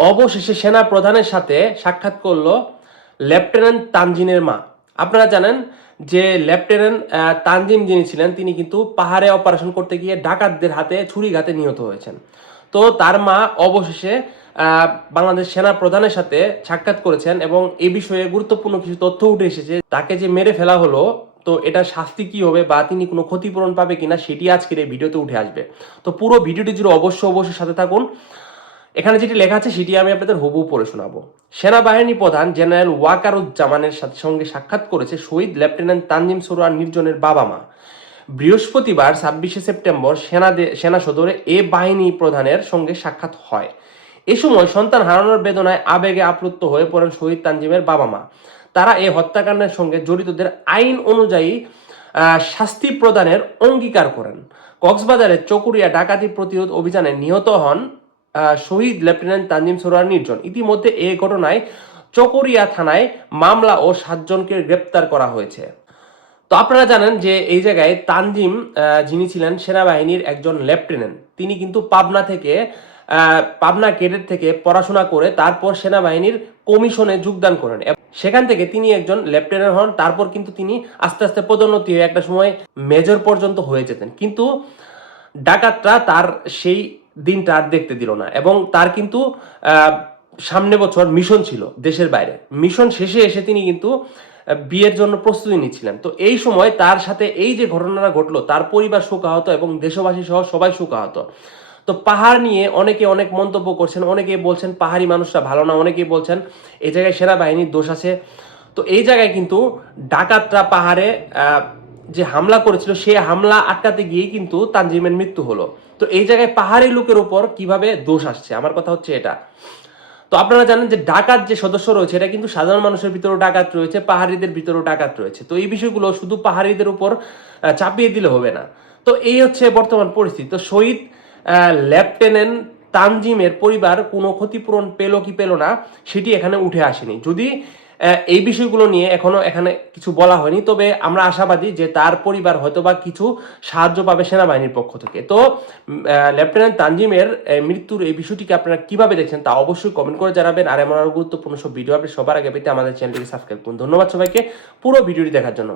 অবশেষে সেনা প্রধানের সাথে সাক্ষাৎ করলো লেফটেন্যান্ট তানজিনের মা। আপনারা জানেন যে লেফটেন্যান্ট তানজিম যিনি ছিলেন তিনি কিন্তু পাহাড়ে অপারেশন করতে গিয়ে ডাকাতদের হাতে ছুরিঘাতে নিহত হয়েছেন। তো তার মা অবশেষে বাংলাদেশ সেনা প্রধানের সাথে সাক্ষাৎ করেছেন এবং এই বিষয়ে গুরুত্বপূর্ণ কিছু তথ্য উঠে এসেছে। তাকে যে মেরে ফেলা হলো, তো এটা শাস্তি কি হবে বা তিনি কোনো ক্ষতিপূরণ পাবে কিনা সেটি আজকের এই ভিডিওতে উঠে আসবে। তো পুরো ভিডিওটি জুড়ে অবশ্যই সাথে থাকুন। এখানে যেটি লেখা আছে সেটি আমি আপনাদের হুবহু পড়ে শোনাবো। সেনাবাহিনী প্রধান জেনারেল ওয়াকারুজ্জামানের সঙ্গে সাক্ষাৎ করেছে শহীদ লেফটেন্যান্ট তানজিম সরোয়ার নির্জনের বাবা মা। বৃহস্পতিবার 26শে সেপ্টেম্বর সেনা সদরে এ বাহিনী প্রধানের সঙ্গে সাক্ষাৎ হয়। এ সময় সন্তান হারানোর বেদনায় আবেগে আপ্লুত হয়ে পড়েন শহীদ তানজিমের বাবা মা। তারা এই হত্যাকাণ্ডের সঙ্গে জড়িতদের আইন অনুযায়ী শাস্তি প্রদানের অঙ্গীকার করেন। কক্সবাজারের চকুরিয়া ডাকাতি প্রতিরোধ অভিযানে নিহত হন শহীদ লেফটেন্যান্ট তানজিম সরোয়ার নির্জন। ইতিমধ্যে এই ঘটনায় চকরিয়া থানায় মামলা ও 7 জনকে গ্রেপ্তার করা হয়েছে। তো আপনারা জানেন যে এই জায়গায় তানজিম যিনি ছিলেন সেনাবাহিনীর একজন লেফটেন্যান্ট, তিনি কিন্তু পাবনা ক্যাডেট থেকে পড়াশোনা করে তারপর সেনাবাহিনীর কমিশনে যোগদান করেন। সেখান থেকে তিনি একজন লেফটেন্যান্ট হন। তারপর কিন্তু তিনি আস্তে আস্তে পদোন্নতি হয়ে একটা সময় মেজর পর্যন্ত হয়ে যেতেন। কিন্তু ডাকাতরা তার সেই দিনটা আর দেখতে দিল না এবং তার কিন্তু সামনে বছর মিশন ছিল দেশের বাইরে। মিশন শেষে এসে তিনি কিন্তু বিয়ের জন্য প্রস্তুতি নিচ্ছিলেন। তো এই সময় তার সাথে এই যে ঘটনাটা ঘটলো, তার পরিবার শোকাহত এবং দেশবাসী সহ সবাই শোকাহত। তো পাহাড় নিয়ে অনেকে অনেক মন্তব্য করছেন, অনেকেই বলছেন পাহাড়ি মানুষরা ভালো না, অনেকেই বলছেন এই জায়গায় সেনাবাহিনীর দোষ আছে। তো এই জায়গায় কিন্তু ডাকাতরা পাহাড়ে যে হামলা করেছিল সেই হামলা আটকাতে গিয়েই কিন্তু তানজিমের মৃত্যু হলো। তো এই জায়গায় পাহাড়ি লোকের উপর কিভাবে দোষ আসছে, আমার কথা হচ্ছে এটা। তো আপনারা জানেন যে ডাকাত যে সদস্য রয়েছে এটা কিন্তু সাধারণ মানুষের ভিতরেও ডাকাত রয়েছে, পাহাড়িদের ভিতরেও ডাকাত রয়েছে। তো এই বিষয়গুলো শুধু পাহাড়িদের উপর চাপিয়ে দিলে হবে না। তো এই হচ্ছে বর্তমান পরিস্থিতি। তো শহীদ লেফটেন্যান্ট তানজিমের পরিবার কোনো ক্ষতিপূরণ পেল কি পেল না সেটি এখানে উঠে আসেনি। যদি এই বিষয়গুলো নিয়ে এখনো এখানে কিছু বলা হয়নি, তবে আমরা আশাবাদী যে তার পরিবার হয়তোবা কিছু সাহায্য পাবে সেনাবাহিনীর পক্ষ থেকে। তো লেফটেন্যান্ট তানজিমের মৃত্যুর এই বিষয়টিকে আপনারা কিভাবে দেখছেন তা অবশ্যই কমেন্ট করে জানাবেন। আর এমন আরো গুরুত্বপূর্ণ সব ভিডিও আপনি সবার আগে পেতে আমাদের চ্যানেলটিকে সাবস্ক্রাইব করুন। ধন্যবাদ সবাইকে পুরো ভিডিওটি দেখার জন্য।